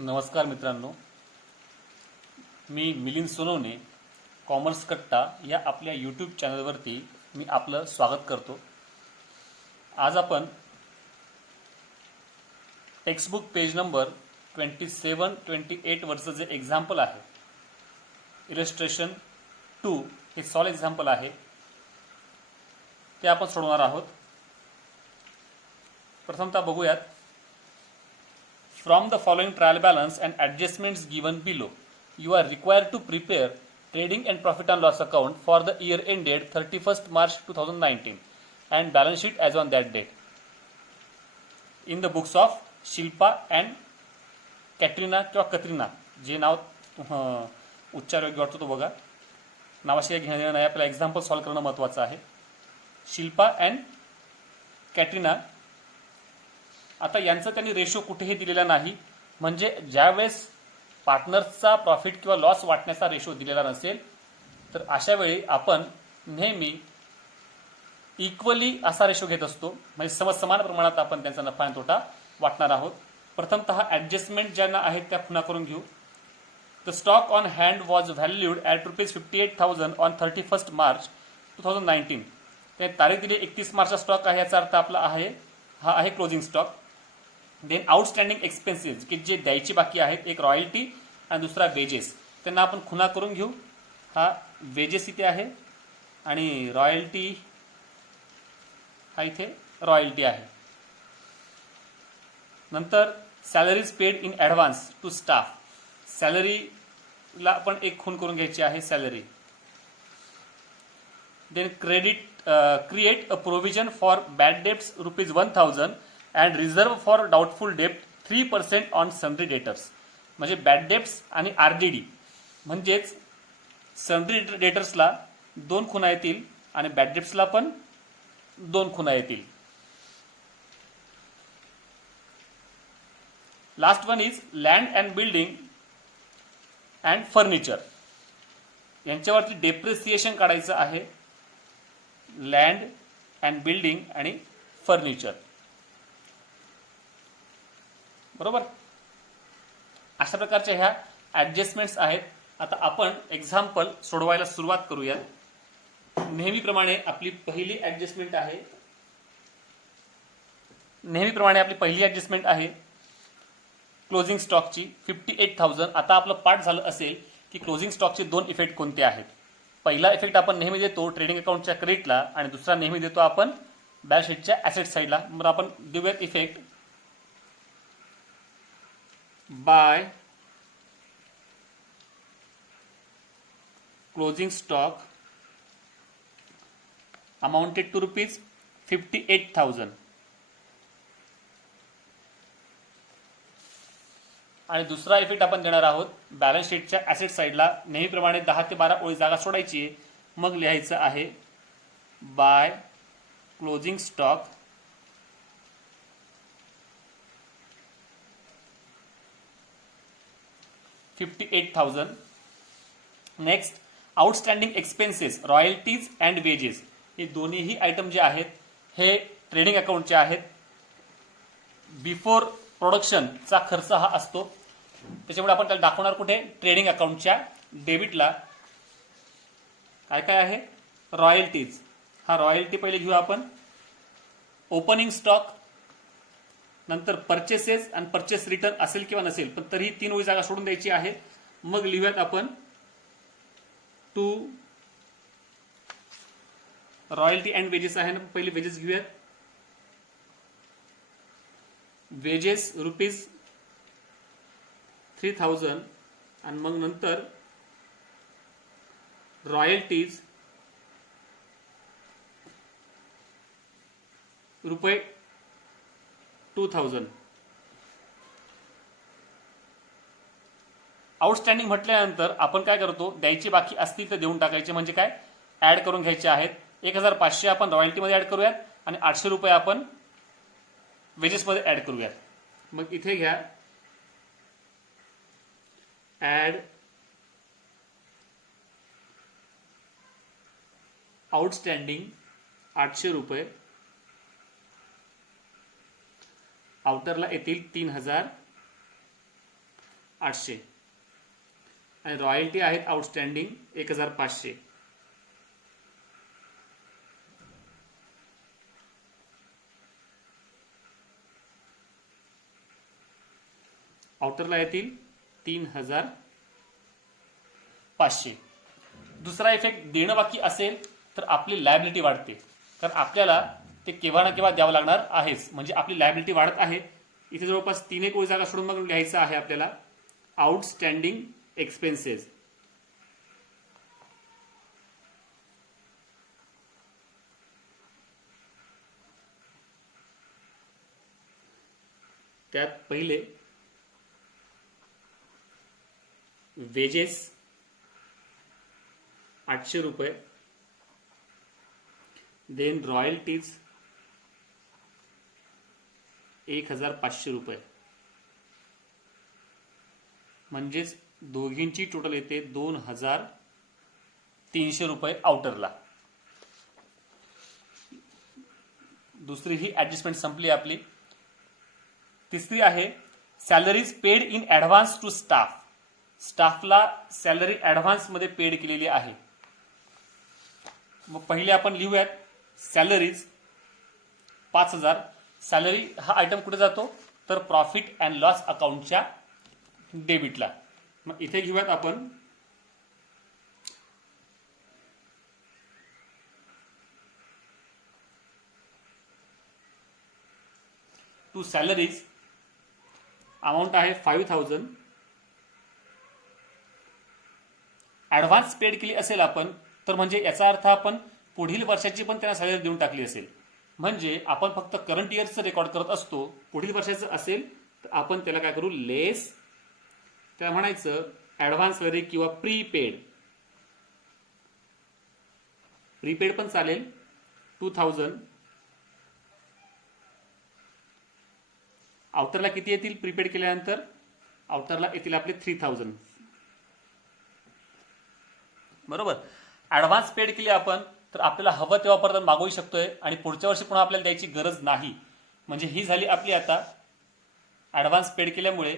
नमस्कार मित्रांनो, मी मिलिंद सोनवणे कॉमर्स कट्टा या आपल्या यूट्यूब चॅनलवरती मी आपलं स्वागत करतो. आज आपण टेक्स्टबुक पेज नंबर 27-28 वरचं जे एक्झाम्पल आहे, इलस्ट्रेशन 2 हे सॉल्व एक्झाम्पल आहे, ते आपण सोडवणार आहोत. प्रथमतः बघूयात. From the following trial balance and adjustments given below, you are required to prepare trading and profit and loss account for the year ended 31st March 2019 and balance sheet as on that date in the books of Shilpa and Katrina किंवा कत्रिना, जे नाव उच्चार योग्य वाटतो तो बघा. नावाशी घेणं देणं नाही, आपल्याला एक्झाम्पल सॉल्व करणं महत्त्वाचं आहे. Shilpa and Katrina. आता यांचा त्यांनी रेशो कुठेही दिलेला नाही, म्हणजे ज्यावेळेस पार्टनर्सचा प्रॉफिट किंवा लॉस वाटण्याचा रेशो दिलेला नसेल तर अशा वेळी आपण नेहमी इक्वली असा रेशो घेत असतो, म्हणजे समान प्रमाणात आपण त्यांचा नफा आणि तोटा वाटणार आहोत. प्रथमतः ॲडजस्टमेंट ज्यांना आहेत त्या खुणा करून घेऊ. The stock on hand was valued at ₹58,000 on 31st March 2019. ते तारीख दिली 31 मार्चचा स्टॉक आहे, याचा अर्थ आपला हा आहे closing stock. Then outstanding expenses की जे द्यायची बाकी आहेत, एक रॉयल्टी आणि दुसरा वेजेस, त्यांना आपण खुणा करून घेऊ. हा वेजेस इथे आहे आणि रॉयल्टी हा इथे रॉयल्टी आहे. नंतर salaries paid in advance to staff, सॅलरीला आपण एक खून करून घ्यायची आहे, salary. Then create a provision for bad debts ₹1,000 and reserve for doubtful डेप्ट 3% ऑन सन्ड्री डेटर्स. म्हणजे बॅड डेब्ट्स आणि RDD, म्हणजेच सन्ड्री डेटर्सला 2 खुणा येतील आणि बॅड डेब्ट्सला पण 2 खुणा येतील. Last one is land and building and furniture. यांच्यावरती डेप्रिसिएशन काढायचं आहे, लँड अँड बिल्डिंग आणि फर्निचर. बरोबर. अशा प्रकारच्या ह्या ॲडजस्टमेंट्स आहेत. आता आपण एक्झाम्पल सोडवायला सुरुवात करूया. नेहमीप्रमाणे आपली पहिली ॲडजस्टमेंट आहे क्लोजिंग स्टॉकची 58,000. आता आपलं पाठ झालं असेल की क्लोजिंग स्टॉकचे 2 इफेक्ट कोणते आहेत. पहिला इफेक्ट आपण नेहमी देतो ट्रेडिंग अकाउंटच्या क्रेडिटला आणि दुसरा नेहमी देतो आपण बॅलन्स शीटच्या ॲसेट साईडला. मग आपण देऊयात effect by closing stock amounted to ₹58,000. आणि दुसरा इफेक्ट आपण देणार आहोत बॅलन्स शीटच्या ॲसेट साईडला. नेहमीप्रमाणे 10 ते 12 ओळी जागा सोडायची, मग लिहायचं आहे bye closing stock $58,000. Next outstanding expenses, royalties and wedges. हे दोन्हीही आयटम जे आहेत हे ट्रेडिंग अकाउंटचे आहेत. बिफोर प्रोडक्शनचा खर्च हा असतो, त्याच्यामुळे आपण त्याला दाखवणार कुठे, ट्रेडिंग अकाउंटच्या डेबिटला. काय काय आहे, रॉयल्टीज. हा रॉयल्टी पहिले घेऊ आपण. ओपनिंग स्टॉक, नंतर परचेसेस आणि परचेस रिटर्न असेल किंवा नसेल, पण तरीही 3 ओळी जागा सोडून द्यायची आहे. मग लिहूयात आपण टू रॉयल्टी अँड वेजेस आहे ना, पहिले वेजेस घेऊयात. वेजेस ₹3,000 आणि मग नंतर रॉयल्टीज ₹2,000. आउटस्टँडिंग म्हटल्यानंतर आपण काय करतो, द्यायची बाकी असतील तर देऊन टाकायचे, म्हणजे काय ऍड करून घ्यायचे आहेत. 1,500 आपण रॉयल्टीमध्ये ऍड करूयात आणि ₹800 आपण वेजेसमध्ये ऍड करूयात. मग इथे घ्या ऍड आउटस्टँडिंग ₹800, आउटरला येतील 3,000 800 आणि रॉयल्टी आहेत आउटस्टँडिंग 1500. आउटरला येतील 3500. दुसरा इफेक्ट, देणं बाकी असेल तर आपली लायबिलिटी वाढते, कारण आपल्याला ते केव्हा ना केव्हा द्यावं लागणार आहेच, म्हणजे आपली लायबिलिटी वाढत आहे. इथे जवळपास 3 ओळी जागा सोडून मग लिहायचं आहे आपल्याला आउटस्टँडिंग एक्सपेन्सेस. त्यात पहिले वेजेस 800 रुपये, देन रॉयल्टीज 1500 रुपये, म्हणजेच दोघींची टोटल येते 2300 रुपये आउटरला. दुसरी ही ऍडजस्टमेंट संपली आपली. तिसरी आहे salaries paid in advance to staff. स्टाफला सॅलरी ऍडव्हान्स मध्ये पेड केलेली आहे. मग पहिले आपण लिहूयात सॅलरीज 5000. सॅलरी हा आयटम कुठे जातो, तर प्रॉफिट अँड लॉस अकाउंटच्या डेबिटला. मग इथे घेऊयात आपण टू सॅलरीज अमाऊंट आहे 5000. ऍडव्हान्स पेड केली असेल आपण, तर म्हणजे याचा अर्थ आपण पुढील वर्षाची पण त्यांना सॅलरी देऊन टाकली असेल. म्हणजे आपण फक्त करंट इयरचं रेकॉर्ड करत असतो. पुढील वर्षाचं असेल तर आपण त्याला काय करू, लेस, त्याला म्हणायचं ऍडव्हान्स सॅलरी किंवा प्रीपेड. प्रीपेड पण चालेल 2000. आउटरला किती येतील प्रीपेड केल्यानंतर, आउटरला येतील आपले 3000. बरोबर. ऍडव्हान्स पेड केली आपण तर आपल्याला हवं तेव्हा परत मागवू शकतोय आणि पुढच्या वर्षी पुन्हा आपल्याला द्यायची गरज नाही. म्हणजे ही झाली आपली आता ऍडव्हान्स पेड केल्यामुळे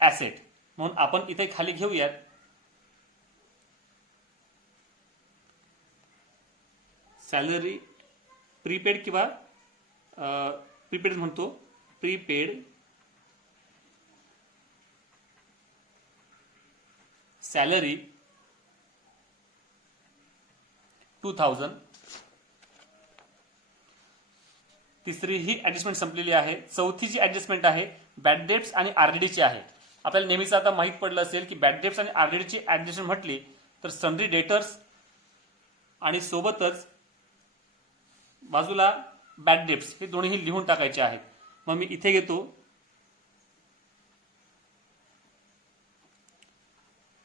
ऍसेट. म्हणून आपण इथे खाली घेऊयात सॅलरी प्रीपेड किंवा प्रीपेड म्हणतो, प्रीपेड सॅलरी 2000. तिसरी ही ऍडजस्टमेंट संपलेली आहे. चौथी जी ऍडजस्टमेंट आहे बॅड डेट्स आणि आरडीची आहे. आपल्याला नेहमीच आता माहित पडलं असेल की बॅड डेट्स आणि आरडीची ऍडजस्टमेंट म्हटली तर सन्ड्री डेटर्स आणि सोबतच बाजूला बॅड डेट्स हे दोन्ही लिहून टाकायचे आहेत. मग मी इथे घेतो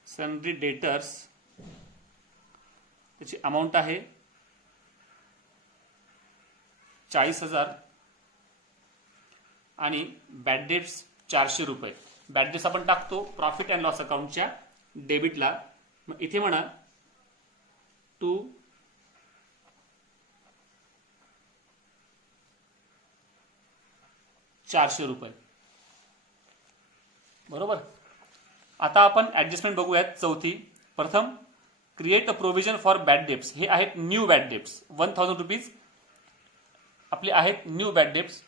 सन्ड्री डेटर्स, त्याची अमाऊंट आहे 40,000 आणि बॅड डेट्स 400 रुपये. बॅड डेट्स आपण टाकतो प्रॉफिट अँड लॉस अकाउंटच्या डेबिटला. मग इथे म्हणा टू ₹400. बरोबर. आता आपण ऍडजस्टमेंट बघूयात चौथी. प्रथम create a provision for bad debts. हे आहेत न्यू बॅड डेट्स. 1000 रुपीज आपले आहेत न्यू बॅड डेट्स.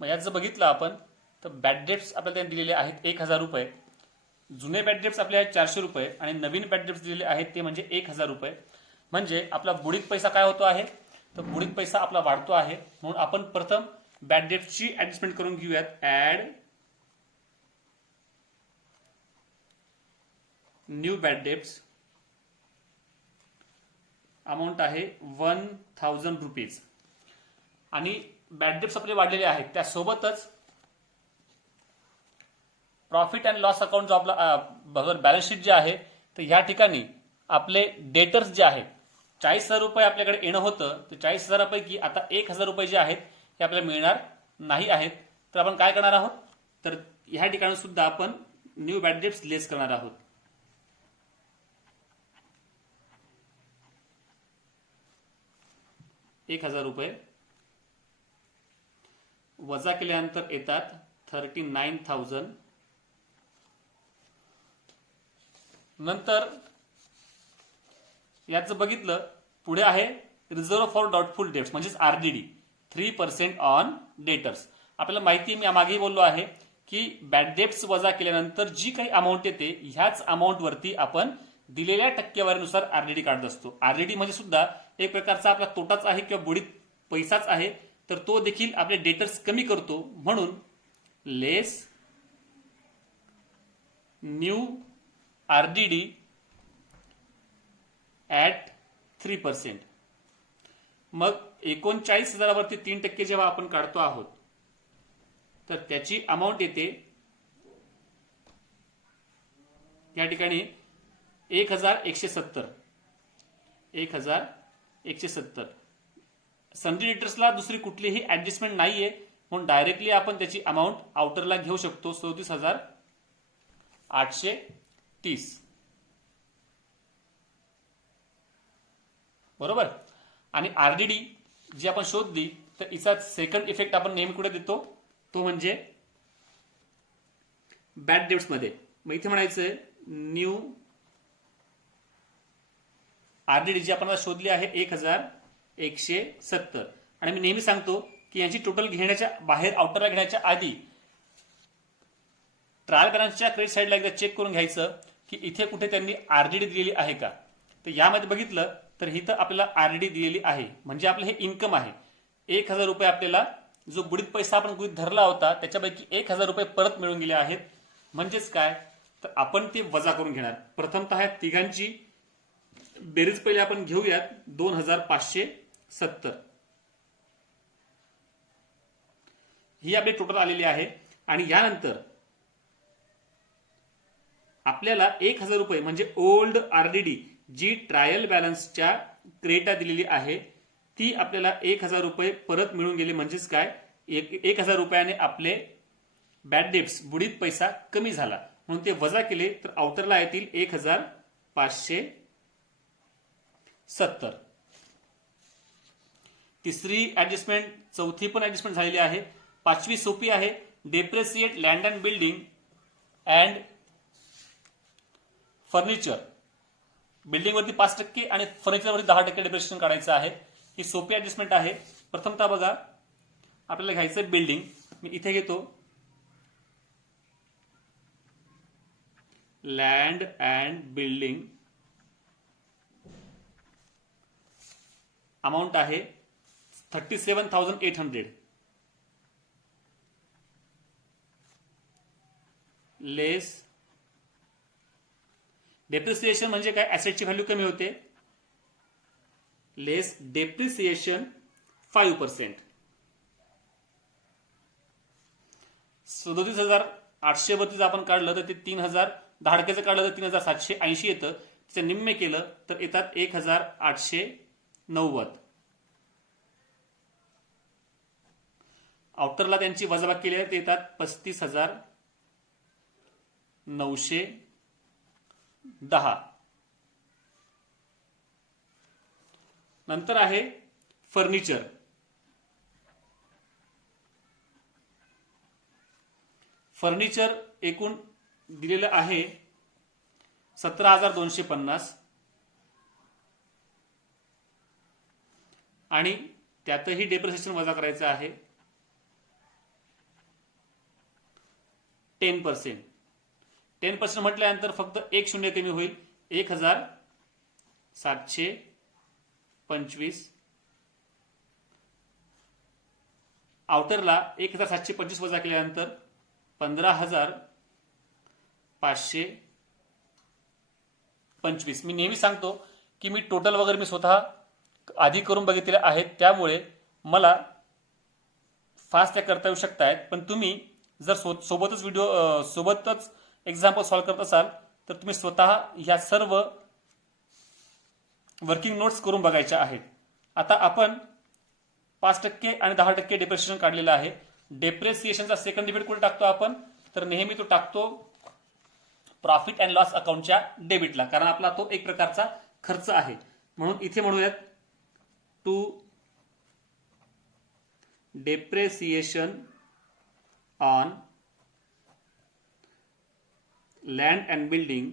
मग यात जर बघितलं आपण तर बॅड डेट्स आपल्याला त्यांनी दिलेले आहेत 1000 रुपये. जुने बॅड डेट्स आपले आहेत 400 रुपये आणि नवीन बॅड डेट्स दिलेले आहेत ते म्हणजे 1000 रुपये. म्हणजे आपला बुडीत पैसा काय होतो आहे, तर बुडीत पैसा आपला वाढतो आहे. म्हणून आपण प्रथम बॅड डेट्सची ऍडजस्टमेंट करून घेऊयात. Add new bad debts, amount आहे 1000 रुपीज. आणि बॅड डेट्स आपले वाढलेले आहेत, त्यासोबतच प्रॉफिट अँड लॉस अकाउंट जो आपला बॅलन्स शीट जे आहे तर ह्या ठिकाणी आपले डेटर्स जे आहेत 40,000 रुपये आपल्याकडे येणं होतं, तर 40,000 पैकी आता 1000 रुपये जे आहेत हे आपल्याला मिळणार नाही आहेत. तर आपण काय करणार आहोत, तर ह्या ठिकाणी सुद्धा आपण न्यू बॅड डेट्स लेस करणार आहोत. 1000 रुपये वजा केल्यानंतर येतात 39,000. नंतर याचं बघितलं पुढे आहे रिझर्व्ह फॉर डाऊटफुल डेट्स म्हणजेच RDD 3% ऑन डेटर्स. आपल्याला माहिती आहे, मी मागेही बोललो आहे की बॅड डेट्स वजा केल्यानंतर जी काही अमाऊंट येते ह्याच अमाऊंट वरती आपण दिलेल्या टक्केवारीनुसार RDD काढत असतो. RDD म्हणजे सुद्धा एक प्रकारचा आपला तोटाच आहे किंवा बुडीत पैसाच आहे, तर तो देखील आपले डेटर्स कमी करतो. म्हणून लेस न्यू RDD ॲट 3%. मग 39,000 वरती 3% जेव्हा आपण काढतो आहोत तर त्याची अमाऊंट येते या ठिकाणी 1,170. 1,170. सन्ड्री डेटर्सला दुसरी कुठलीही ऍडजस्टमेंट नाहीये, म्हणून डायरेक्टली आपण त्याची अमाऊंट आउटरला घेऊ शकतो 34,830. बरोबर. आणि RDD जी आपण शोधली तर इचा सेकंड इफेक्ट आपण नेहमी कुठे देतो, तो म्हणजे बॅड डेट्स मध्ये. मग इथे म्हणायचंय न्यू RDD जी आपण शोधली आहे 1,170. आणि मी नेहमी सांगतो की यांची टोटल घेण्याच्या बाहेर आउटरला घेण्याच्या आधी ट्रायल बॅलन्सच्या क्रेडिट साईडला एकदा चेक करून घ्यायचं की इथे कुठे त्यांनी RDD दिलेली आहे का. तर यामध्ये बघितलं तर इथं आपल्याला RDD दिलेली आहे, म्हणजे आपलं हे इन्कम आहे. 1,000 रुपये आपल्याला जो बुडीत पैसा आपण गृहीत धरला होता त्याच्यापैकी 1,000 रुपये परत मिळून गेले आहेत. म्हणजेच काय, तर आपण ते वजा करून घेणार. प्रथमतः तिघांची बेरीज पहिले आपण घेऊयात 2,570. ही आपली टोटल आलेली आहे. आणि यानंतर आपल्याला 1,000 रुपये म्हणजे ओल्ड RDD जी ट्रायल बॅलन्सच्या क्रेटा दिलेली आहे ती आपल्याला 1,000 रुपये परत मिळून गेले. म्हणजेच काय, 1,000 रुपयाने आपले बॅड डेट्स बुडीत पैसा कमी झाला, म्हणून ते वजा केले तर आउटरला येतील 1,570. तिसरी ऍडजस्टमेंट, चौथी पण ऍडजस्टमेंट झालेली आहे. पाचवी सोपी आहे. Depreciate land and building and furniture. Building वरती 5% आणि फर्निचर वरती 10% डेप्रिसिएशन काढायचं आहे. ही सोपी ऍडजस्टमेंट आहे. प्रथमतः बघा, आपल्याला घ्यायचं बिल्डिंग. मी इथे घेतो लँड अँड बिल्डिंग, अमाऊंट आहे 37,800. लेस डेप्रिसिएशन म्हणजे काय, ऍसेटची व्हॅल्यू कमी होते. लेस डेप्रिसिएशन 5%. 37,832 आपण काढलं तर ते 3,000, 10% काढलं तर 3,780 येतं. त्याचे निम्मे केलं तर येतात 1,890. आउटरला त्यांची वजाबाकी केली आहे ते येतात 35,910. नंतर आहे फर्निचर. फर्निचर एकूण दिलेलं आहे 17,250 आणि त्यातही डेप्रिसिएशन वजा करायचं आहे 10%. 10% म्हटल्यानंतर फक्त एक शून्य कमी होईल, 1,725. आउटरला 1,725 वजा केल्यानंतर 15,525. मी नेहमी सांगतो की मी टोटल वगैरे मी स्वतः आधी करून बघितलेले आहेत, त्यामुळे मला फास्ट त्या करता येऊ शकतायत. पण तुम्ही जर सोबतच एक्झाम्पल सॉल्व्ह करत असाल तर तुम्ही स्वतः ह्या सर्व वर्किंग नोट्स करून बघायच्या आहेत. आता आपण 5% आणि 10% डेप्रिसिएशन काढलेलं आहे. डेप्रिसिएशनचा सेकंड इफेक्ट कुठे टाकतो आपण, तर नेहमी तो टाकतो प्रॉफिट अँड लॉस अकाउंटच्या डेबिटला, कारण आपला तो एक प्रकारचा खर्च आहे. म्हणून इथे म्हणूयात to depreciation on land and building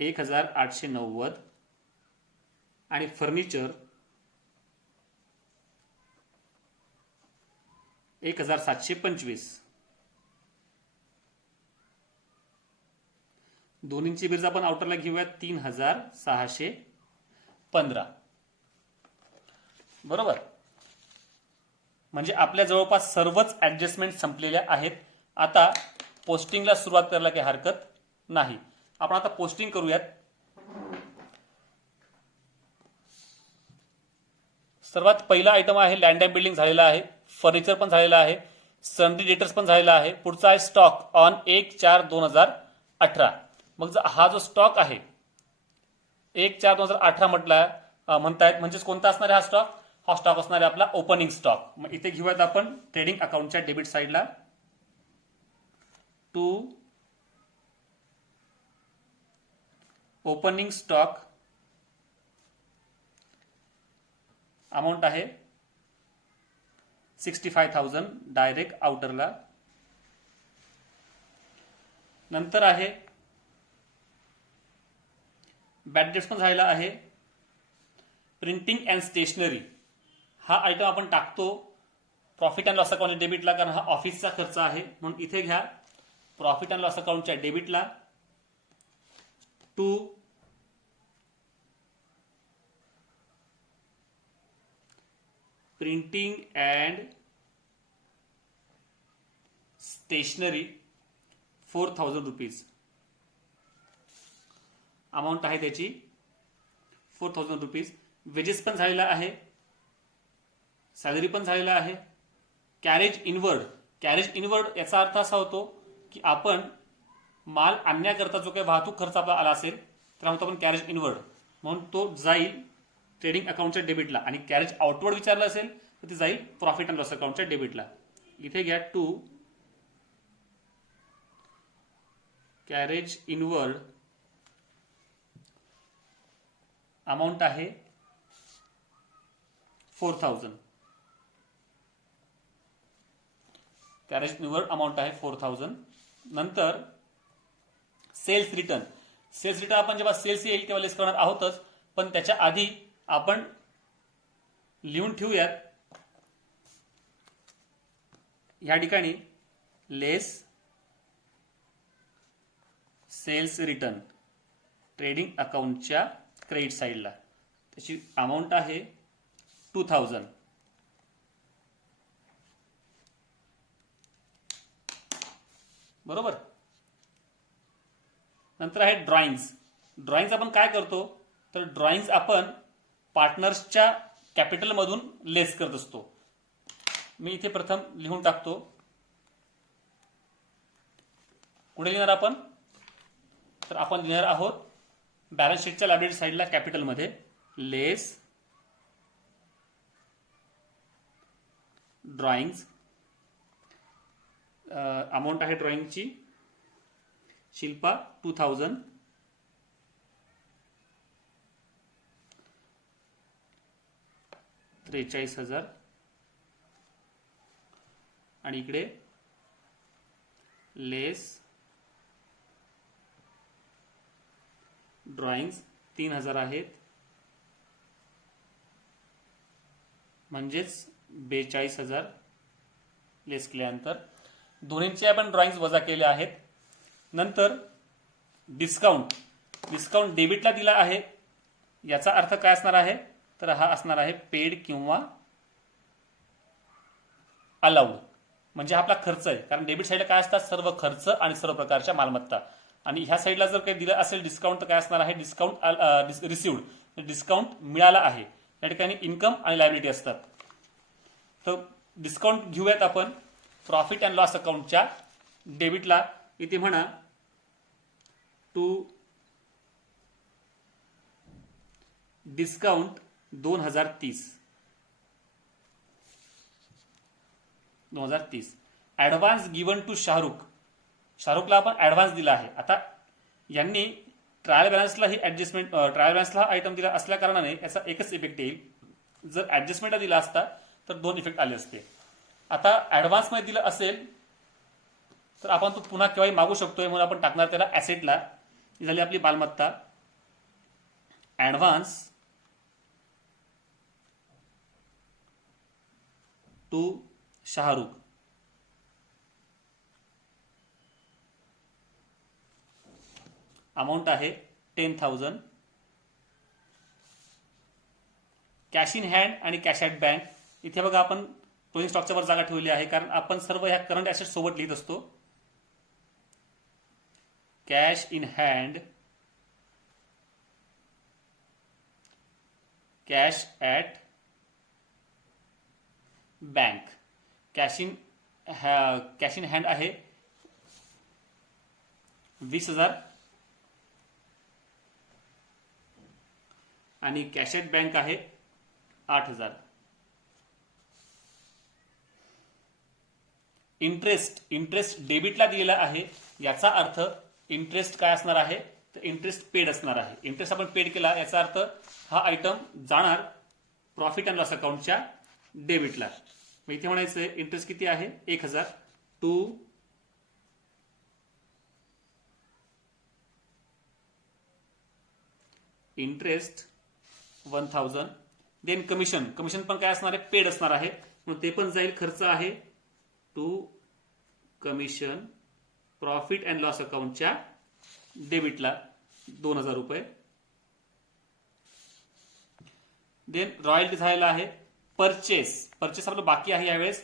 $1,890 आणि फर्निचर 1,725. दोन्हींची बेरीज आपण आउटरला घेऊयात 3,615. बरोबर. म्हणजे आपल्या जवळपास सर्वच ऍडजस्टमेंट संपलेल्या आहेत. आता पोस्टिंगला सुरुवात करायला काही हरकत नाही. आपण आता पोस्टिंग करूयात. सर्वात पहिला आयटम आहे लँड अँड बिल्डिंग झालेला आहे, फर्निचर पण झालेला आहे, सनरी डेटर्स पण झालेला आहे. पुढचा आहे स्टॉक ऑन 1/4/2018. मग हा जो स्टॉक आहे 1/4/2018 म्हणतायत, म्हणजेच कोणता असणार आहे हा स्टॉक? हा स्टॉक असणार आहे आपला ओपनिंग स्टॉक. मग इथे घेऊयात आपण ट्रेडिंग अकाउंटच्या डेबिट साईडला टू ओपनिंग स्टॉक अमाऊंट आहे 65,000 डायरेक्ट आउटरला. नंतर आहे बॅड डेट्स पण झालेला आहे. प्रिंटिंग अँड स्टेशनरी हा आयटम आपण टाकतो प्रॉफिट अँड लॉस अकाउंट डेबिटला, कारण हा ऑफिसचा खर्च आहे. म्हणून इथे घ्या प्रॉफिट अँड लॉस अकाउंटच्या डेबिटला to printing and stationery 4,000 rupees amount आहे त्याची 4,000 रुपीज. वेजेस पण झालेला आहे, सॅलरी पण झालेला आहे. कॅरेज इनवर्ड याचा अर्थ असा होतो की आपण माल आणण्याकरता जो काही वाहतूक खर्च आपला आला असेल तर म्हणतो आपण कॅरेज इनवर्ड, म्हणून तो जाईल ट्रेडिंग अकाउंटच्या डेबिटला. आणि कॅरेज आउटवर्ड विचारलं असेल तर ते जाईल प्रॉफिट अँड लॉस अकाउंटच्या डेबिटला. इथे घ्या टू कॅरेज इनवर्ड अमाऊंट आहे 4,000. कॅरेज इनवर्ड अमाऊंट आहे 4,000. नंतर सेल्स रिटर्न आपण जेव्हा सेल्स येईल तेव्हा लेस करणार आहोतच, पण त्याच्या आधी आपण लिहून ठेवूयात या ठिकाणी लेस सेल्स रिटर्न ट्रेडिंग अकाउंटच्या क्रेडिट साईडला. त्याची अमाऊंट आहे 2,000. बरोबर. नंतर आहे ड्रॉइंग्स आपण काय करतो तर ड्रॉइंग्स आपण पार्टनर्सच्या कॅपिटल मधून लेस करत असतो. मी इथे प्रथम लिहून टाकतो. कुठे लिहिणार आपण तर आपण लिहिणार आहोत बॅलन्स शीटच्या लायबिलिटी साईडला कॅपिटलमध्ये लेस ड्रॉइंग्स. अमाऊंट आहे ड्रॉइंगची शिल्पा 2,000. $43,000 आणि इकडे लेस ड्रॉइंग्स 3,000 आहेत, म्हणजेच 42,000 लेस केल्यानंतर दोन्हींचे आपण ड्रॉइंग्स वजा केले आहेत. नंतर डिस्काउंट डेबिटला दिला आहे. याचा अर्थ काय असणार आहे तर हा असणार आहे पेड किंवा अलाउड, म्हणजे हा आपला खर्च आहे. कारण डेबिट साईडला काय असतात सर्व खर्च आणि सर्व प्रकारच्या मालमत्ता, आणि ह्या साईडला जर काही दिलं असेल डिस्काउंट तर काय असणार आहे डिस्काउंट रिसिव्ड, डिस्काउंट मिळाला आहे. या ठिकाणी इन्कम आणि लायबिलिटी असतात. तर डिस्काउंट घेऊयात आपण प्रॉफिट अँड लॉस अकाउंटच्या डेबिटला. इथे म्हणा to discount 2030. Advance given to शाहरुखला आपण ऍडव्हान्स दिला आहे. आता यांनी ट्रायल बॅलन्सला ही ऍडजस्टमेंट, ट्रायल बॅलन्सला हा आयटम दिला असल्या कारणाने याचा एकच इफेक्ट येईल. जर ऍडजस्टमेंटला दिला असता तर 2 इफेक्ट आले असते. आता ऍडव्हान्समध्ये दिलं असेल तर आपण तो पुन्हा केव्हाही मागू शकतोय, म्हणून आपण टाकणार त्याला ऍसेटला. ही झाली आपली मालमत्ता. Advance to Shahrukh. अमाऊंट आहे 10,000. कॅश इन हँड आणि कॅश ॲट बँक. इथे बघा आपण क्लोजिंग स्टॉकच्या वर जागा ठेवली आहे, कारण आपण सर्व ह्या करंट ॲसेट सोबत लिहित असतो. Cash in hand, cash at bank. Cash in hand आहे 20,000 आणि कॅश ॲट बँक आहे 8,000. इंटरेस्ट डेबिटला दिलेला आहे. याचा अर्थ इंटरेस्ट काय असणार आहे, तर इंटरेस्ट पेड असणार आहे. इंटरेस्ट आपण पेड केला याचा अर्थ हा आयटम जाणार प्रॉफिट अँड लॉस अकाउंटच्या डेबिटला. मग इथे म्हणायचं इंटरेस्ट किती आहे 1,000 टू इंटरेस्ट 1,000. देन कमिशन पण काय असणार आहे, पेड असणार आहे, मग ते पण जाईल. खर्च आहे to commission profit and loss अकाउंटच्या डेबिटला 2,000 रुपये. देन रॉयल्टी झालेला आहे. परचेस आपलं बाकी आहे यावेळेस.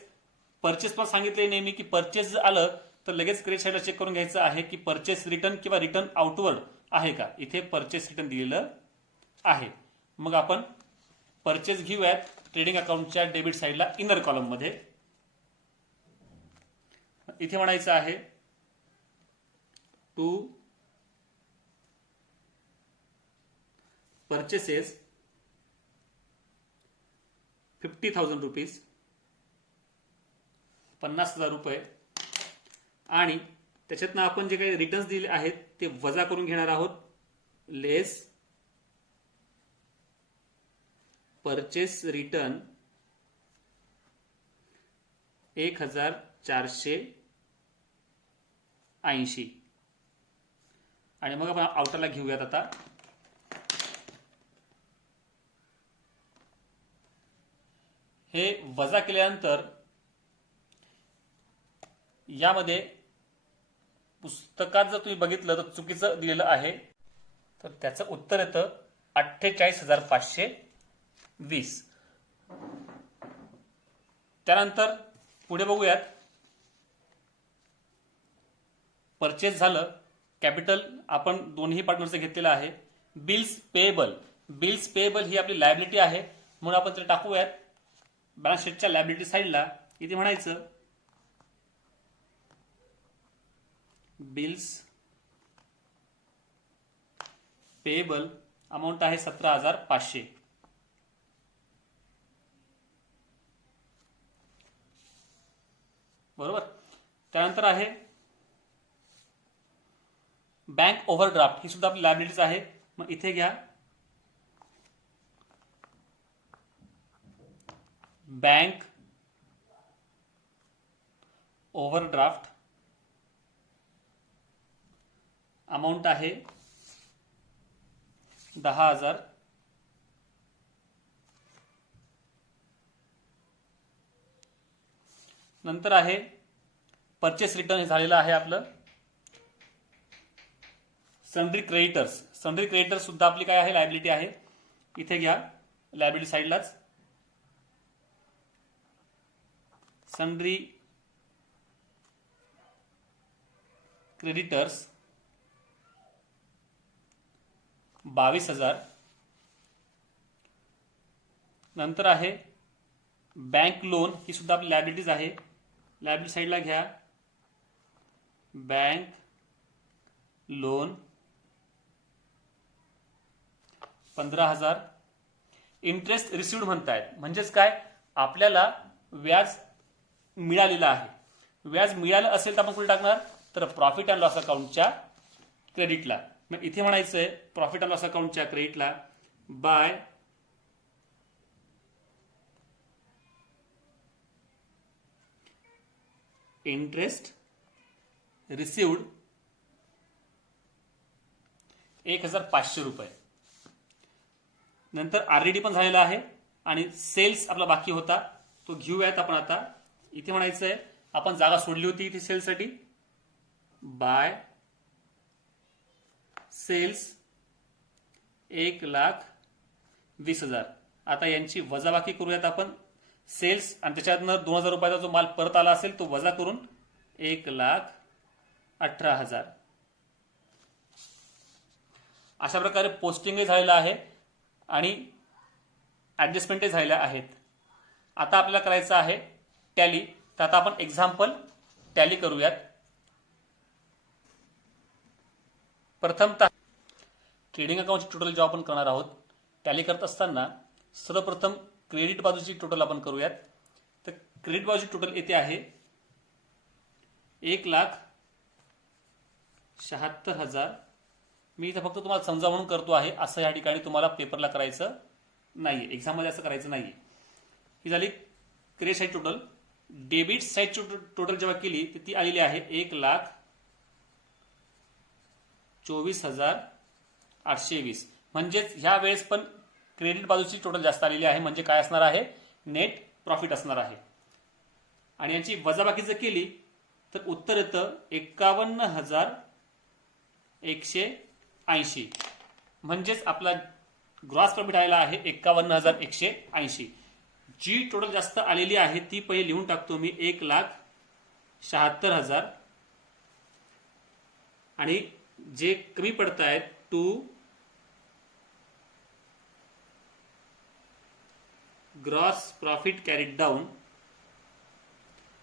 परचेस पण सांगितले नेहमी की परचेस जर आलं तर लगेच क्रेडिट साईडला चेक करून घ्यायचं आहे की परचेस रिटर्न किंवा रिटर्न आउटवर्ड आहे का. इथे परचेस रिटर्न दिलेलं आहे. मग आपण परचेस घेऊयात ट्रेडिंग अकाउंटच्या डेबिट साईडला इनर कॉलम मध्ये. इथे म्हणायचं आहे टू परचेसेस 50,000 रुपीज, 50,000 रुपये. आणि त्याच्यातनं आपण जे काही रिटर्न्स दिले आहेत ते वजा करून घेणार आहोत. लेस परचेस रिटर्न 1,480. आणि मग आपण आउटरला घेऊयात. आता हे वजा केल्यानंतर यामध्ये पुस्तकात जर तुम्ही बघितलं तर चुकीचं दिलेलं आहे, तर त्याचं उत्तर येतं 48,520. त्यानंतर पुढे बघूयात. परचेस झालं, कॅपिटल आपण दोन्ही पार्टनरचं घेतलेलं आहे. बिल्स पेएबल ही आपली लायबिलिटी आहे, म्हणून आपण ते टाकूयात बॅलन्स शीटच्या लायबिलिटी साईडला. इथे म्हणायचं बिल्स पेएबल, अमाऊंट आहे 17,500. बरोबर. त्यानंतर आहे बँक ओव्हरड्राफ्ट. ही सुद्धा आपली लायबिलिटीज आहे. मग इथे घ्या बँक ओव्हरड्राफ्ट, अमाऊंट आहे 10,000. नंतर आहे परचेस रिटर्न, हे झालेलं आहे आपलं. सन्ड्री क्रेडिटर्स सुद्धा आपली काय आहे, लायबिलिटी आहे. इथे घ्या लायबिलिटी साईडलाच सन्ड्री क्रेडिटर्स 22,000. नंतर आहे बँक लोन, ही सुद्धा आपली लायबिलिटीज आहे. लायबिलिटी साईडला घ्या बँक लोन 15,000. इंटरेस्ट रिसिव्ड म्हणतायत, म्हणजेच काय, आपल्याला व्याज मिळालेलं आहे. व्याज मिळालं असेल तर आपण कुठे टाकणार, तर प्रॉफिट अँड लॉस अकाउंटच्या क्रेडिटला. मग इथे म्हणायचं आहे प्रॉफिट अँड लॉस अकाउंटच्या क्रेडिटला बाय इंटरेस्ट रिसिव्ड 1,500 रुपये. नंतर आरडीडी पण झालेला आहे आणि सेल्स आपला बाकी होता तो घेऊयात आपण. आता इथे म्हणायचं आहे आपण जागा सोडली होती इथे सेल्ससाठी, बाय सेल्स 1,20,000. आता यांची वजाबाकी करूयात आपण. सेल्स आणि त्याच्यातनं 2,000 रुपयाचा जो माल परत आला असेल तो वजा करून 1,18,000. अशा प्रकारे पोस्टिंगही झालेलं आहे आणि ऍडजस्टमेंटही झालेल्या आहेत. आता आपल्याला करायचं आहे टॅली. तर आता आपण एक्झाम्पल टॅली करूयात. प्रथमतः ट्रेडिंग अकाउंटची टोटल जेव्हा आपण करणार आहोत टॅली करत असताना सर्वप्रथम क्रेडिट बाजूची टोटल आपण करूयात. तर क्रेडिट बाजूची टोटल येते आहे 1,76,000. मी इथं फक्त तुम्हाला समजा म्हणून करतो आहे, असं या ठिकाणी तुम्हाला पेपरला करायचं नाहीये, एक्झाममध्ये असं करायचं नाहीये. ही झाली credit side total. Debit side total जेव्हा केली तर ती आलेली आहे 1,24,820. म्हणजेच ह्या वेळेस पण क्रेडिट बाजूची टोटल जास्त आलेली आहे, म्हणजे काय असणार आहे नेट प्रॉफिट असणार आहे. आणि यांची वजाबाकी जर केली तर उत्तर येतं 51,180. म्हणजेच आपला ग्रॉस प्रॉफिट आलेला आहे 51,180. जी टोटल जास्त आलेली आहे ती पहिले लिहून टाकतो मी 1,76,000. आणि जे कमी पडत आहेत to gross profit carried down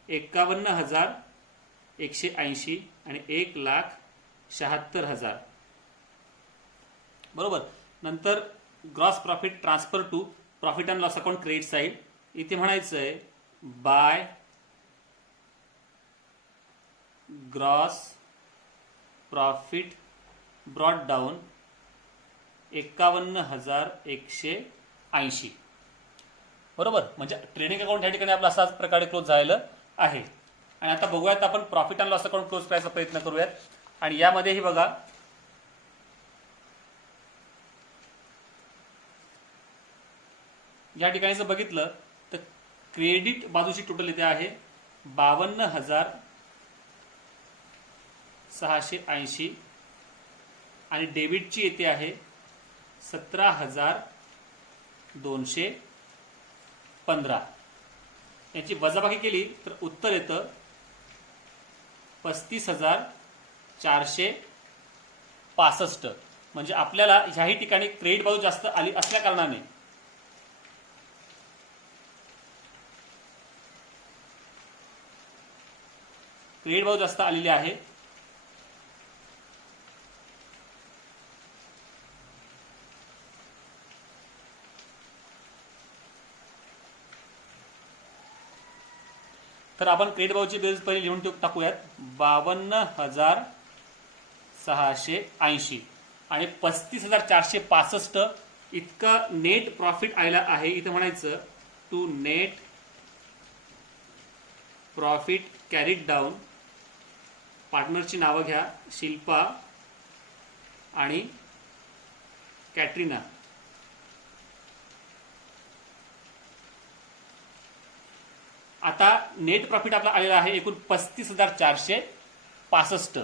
51,180 आणि 1,76,000. बरोबर. नंतर gross profit transfer to profit and loss account credit side. इथे म्हणायचं आहे by gross profit brought down 51,180. बरोबर. म्हणजे ट्रेडिंग अकाउंट या ठिकाणी आपला असाच प्रकारे क्लोज झालेलं आहे. आणि आता बघूयात आपण profit and loss account close करायचा प्रयत्न करूयात. आणि यामध्येही बघा या ठिकाणी जर बघितलं तर क्रेडिट बाजूची टोटल इथे आहे 52,680 आणि डेबिटची येते आहे 17,215. याची वजाबाकी केली तर उत्तर येतं 35,465. म्हणजे आपल्याला ह्याही ठिकाणी क्रेडिट बाजू जास्त आली असल्या कारणाने क्रेडिट बाजू जास्त आलेली आहे. तर आपण क्रेडिट बाजूची बेरीज पहिले लिहून टाकूयात 52,680 आणि 35,465 इतका नेट प्रॉफिट आलेला आहे. इथं म्हणायचं to net profit carried down. पार्टनरची नावं घ्या शिल्पा आणि कॅटरीना. आता नेट प्रॉफिट आपला आलेला आहे एकूण 35,465.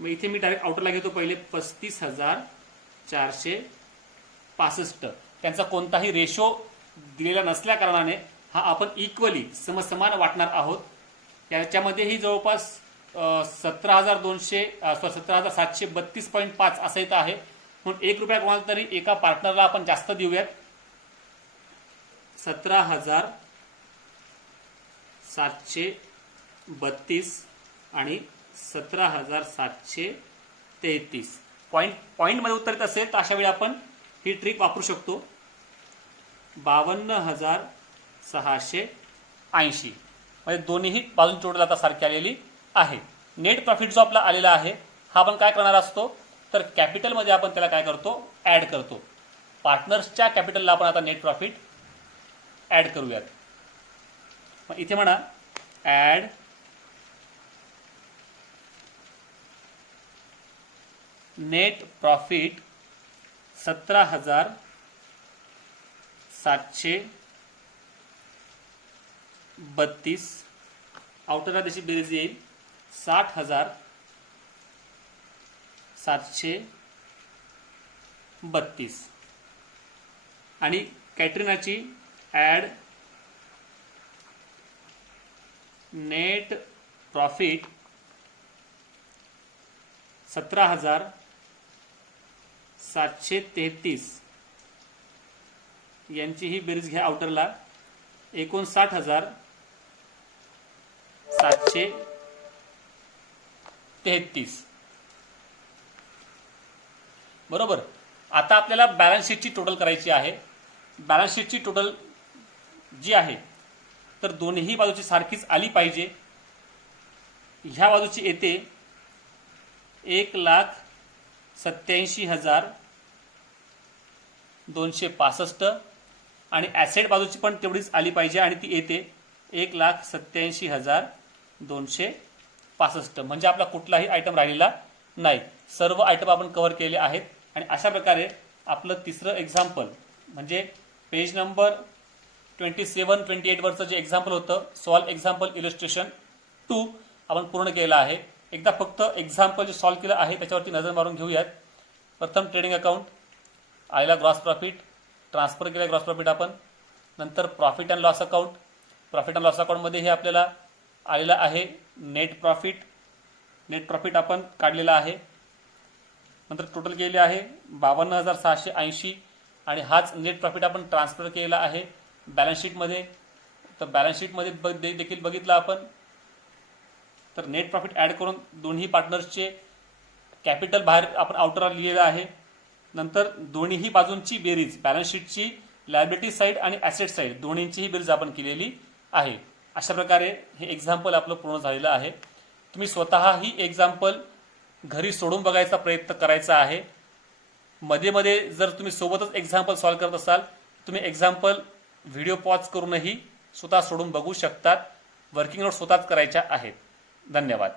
मग इथे मी डायरेक्ट आउटरला घेतो पहिले 35,465. त्यांचा कोणताही रेशो दिलेला नसल्या कारणाने हा आपण इक्वली समसमान वाटणार आहोत. याच्यामध्येही जवळपास 17,732.5 असं येत आहे. म्हणून 1 रुपया कोणाला तरी एका पार्टनरला आपण जास्त देऊयात. 17,732 आणि 17,733. पॉईंटमध्ये उत्तर येत असेल तर अशा वेळी आपण ही ट्रिक वापरू शकतो. 52,680 म्हणजे दोन्हीही बाजून टोटल आता सारखी आलेली आहे. नेट प्रॉफिट जो आपला आलेला आहे हा आपण काय करणार असतो तर कॅपिटलमध्ये आपण त्याला काय करतो, ॲड करतो. पार्टनर्सच्या कॅपिटलला आपण आता नेट प्रॉफिट ॲड करूयात. मग इथे म्हणा ॲड नेट प्रॉफिट 17,732. आउटरला त्याची बेरीज येईल 60,732. आणि कॅटरीनाची ॲड नेट प्रॉफिट 17,733. यांची ही बेरीज घ्या आउटरला 59,733. बरोबर. आता आपल्याला बॅलन्स शीटची टोटल करायची आहे. बॅलन्स शीटची टोटल जी आहे तर दोन्ही बाजूची सारखीच आली पाहिजे. ह्या बाजूची येते 1,87,265 आणि ॲसेट बाजूची पण तेवढीच आली पाहिजे आणि ती येते 1,87,265. म्हणजे आपला कुठलाही आयटम राहिलेला नाही. सर्व आयटम आपण कव्हर केले आहेत. आणि अशा प्रकारे आपलं तिसरं एक्झाम्पल म्हणजे पेज नंबर 27-28 वरचं जे एक्झाम्पल होतं, सॉल्व एक्झाम्पल इलस्ट्रेशन 2 आपण पूर्ण केलं आहे. एकदा फक्त एक्झाम्पल जे सॉल्व केलं आहे त्याच्यावरती नजर मारून घेऊयात. प्रथम ट्रेडिंग अकाउंट, आलेला ग्रॉस प्रॉफिट, ट्रान्सफर केला ग्रॉस प्रॉफिट आपण. नंतर profit and loss account, profit and loss अकाउंटमध्ये हे आपल्याला आलेलं आहे नेट प्रॉफिट. नेट प्रॉफिट आपण काढलेला आहे. नंतर टोटल केले आहे 52,680 आणि हाच नेट प्रॉफिट आपण ट्रान्सफर केलेला आहे बॅलन्स शीटमध्ये. तर बॅलन्स शीटमध्ये देखील बघितलं आपण. तर नेट प्रॉफिट ॲड करून दोन्ही पार्टनर्सचे कॅपिटल बाहेर आपण आउटरला लिहिलेलं आहे. नंतर दोन्ही बाजूंची बेरीज, बॅलन्स शीटची लायबिलिटी साईड आणि ॲसेट साईड दोन्हींचीही बेरीज आपण केलेली आहे. अशा प्रकारे हे एक्झाम्पल आपलं पूर्ण झालेलं आहे. तुम्ही स्वतः ही एक्झाम्पल घरी सोडून बघायचा प्रयत्न करायचा आहे. मध्ये मध्ये जर तुम्ही सोबतच एक्झाम्पल सॉल्व करत असाल तुम्ही एक्झाम्पल व्हिडिओ पॉज करूनही स्वतः सोडून बघू शकतात. वर्किंग नोट स्वतःच करायच्या आहेत. धन्यवाद.